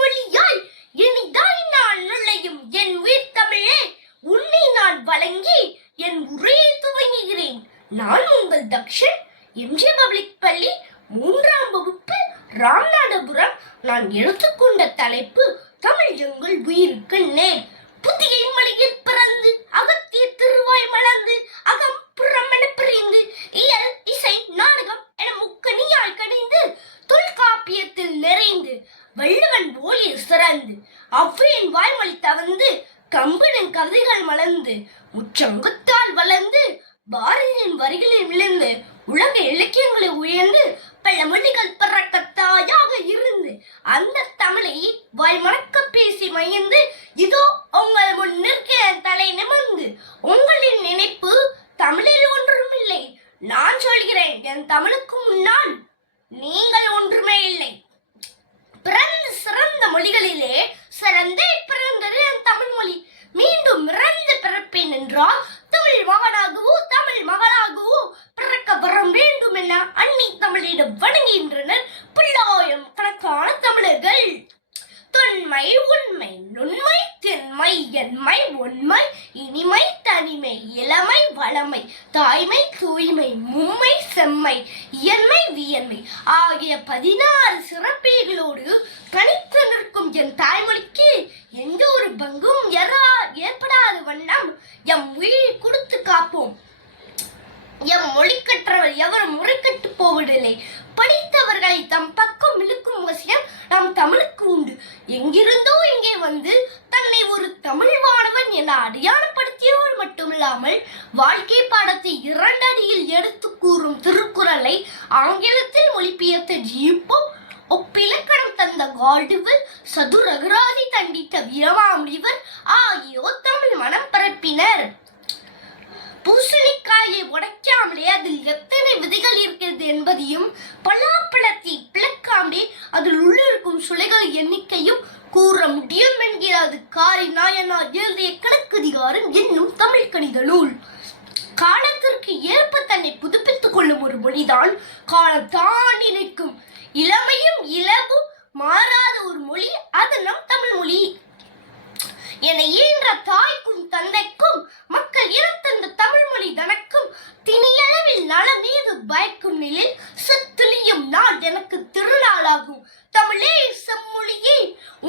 மொழியாய் இனிதாய் நான் நுழையும் என் உயிர் தமிழே, உன்னை நான் வழங்கி என் உரையை துவங்குகிறேன். நான் உங்கள் தக்ஷன், எம்ஜி பப்ளிக் பள்ளி 3ஆம் வகுப்பு, ராமநாதபுரம். நான் எடுத்துக்கொண்ட தலைப்பு தமிழ் எங்கள் உயிருக்கு நேர். புதிய மலையில் பிறந்து அகத்திய திருவாய் மலர்ந்து அகம் புறமென பிரிந்து இயல் இசை நாடகம் என முக்கணியால் கணிந்து தொல்காப்பியத்தில் நிறைந்து வள்ளுவன் போலில் சிறந்து அவ்வையின் வாய்மொழி தவந்து கம்பனின் கவிதைகள் மலர்ந்து முச்சங்குத்தால் வளர்ந்து பாரதியின் வரிகளில் விழுந்து உலக இலக்கியங்களை உயர்ந்து பல மொழிகள் பிறக்க தாயாக இருந்து அந்த தமிழை வாய் மணக்க பேசி மயந்து இதோ உங்கள் முன் நிற்க தலை நிமிர்ந்து உங்களின் நினைப்பு தமிழில் ஒன்றும் இல்லை. நான் சொல்கிறேன், என் தமிழுக்கு முன்னால் நீங்கள் ஒன்றுமே இல்லை. பிறந்த சிறந்த மொழிகளிலே சிறந்தே பிறந்தது என் தமிழ் மொழி. மீண்டும் இறந்து பிறப்பேன் என்றால் தமிழ் மகனாகவோ தமிழ் மகளாகவோ பிறக்க வர வேண்டும் என அன்னி தமிழிடம் வணங்குகின்றனர் பல்லாயிரம் கணக்கான தமிழர்கள். தொன்மை உண்மை நுண்மை திண்மை எண்மை உண்மை இனிமை தனிமை இளமை வளமை தாய்மை தூய்மை மும்மை செம்மை இயன்மை வியன்மை ஆகிய 16 சிறப்பேர்களோடு கணித்து நிற்கும் என் தாய்மொழிக்கு எந்த ஒரு பங்கும் ஏற்படாத வண்ணம் எம் உயிரை கொடுத்து காப்போம். எம் மொழி கற்றவர் எவரும் முறைக்கட்டு போவதில்லை. படித்தவர்களை தம் பக்கம் இழுக்கும் அவசியம் நம் தமிழுக்கு உண்டு. எங்கிருந்தோ இங்கே வந்து தன்னை ஒரு தமிழ் மாணவன் என அடையாளப்படுத்தியவர் மட்டுமில்லாமல் வாழ்க்கை பாடத்தை 2 அடியில் எடுத்து கூறும் திருக்குறளை ஆங்கிலத்தில் மொழிபெயர்த்த ஜீப்போ, ஒப்பிலக்கணம் தந்த கால்டுவெல், சதுரகராதி தண்டித்த வீரமாமுனிவர் ஆகியோர் தமிழ் மனம் பரப்பினர். பூசணிக்காயை உடைக்காமலே அதில் எத்தனை விதைகள் இருக்கிறது என்பதையும், பலாப்பழத்தை பிளக்காமலே அதில் உள்ளிருக்கும் சுளைகள் எண்ணிக்கையும் கூற முடியும் என்கிறது காரி நாயனார் எழுதிய கணக்கதிகாரம் என்னும் தமிழ் கணித நூல். காலத்திற்கு ஏற்ப தன்னை புதுப்பித்துக் கொள்ளும் ஒரு மொழிதான் காலம் தான் நினைக்கும். இளமையும் இலவும் மாறாத ஒரு மொழி அது நம் தமிழ் மொழி. என ஈன்ற தாய்க்கும் தந்தைக்கும் மக்கள் இனத்தந்த தமிழ் மொழி தனக்கும் திணியளவில் நலமீது பயக்கும் நிலையில் செத்துளியும் நாள் எனக்கு திருநாளாகும். தமிழே செம்மொழியே,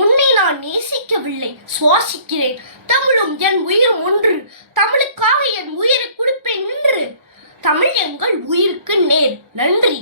உன்னை நான் நேசிக்கவில்லை, சுவாசிக்கிறேன். தமிழும் என் உயிரும் ஒன்று. தமிழுக்காக என் உயிரை கொடுப்பேன் நின்று. தமிழ் எங்கள் உயிருக்கு நேர். நன்றி.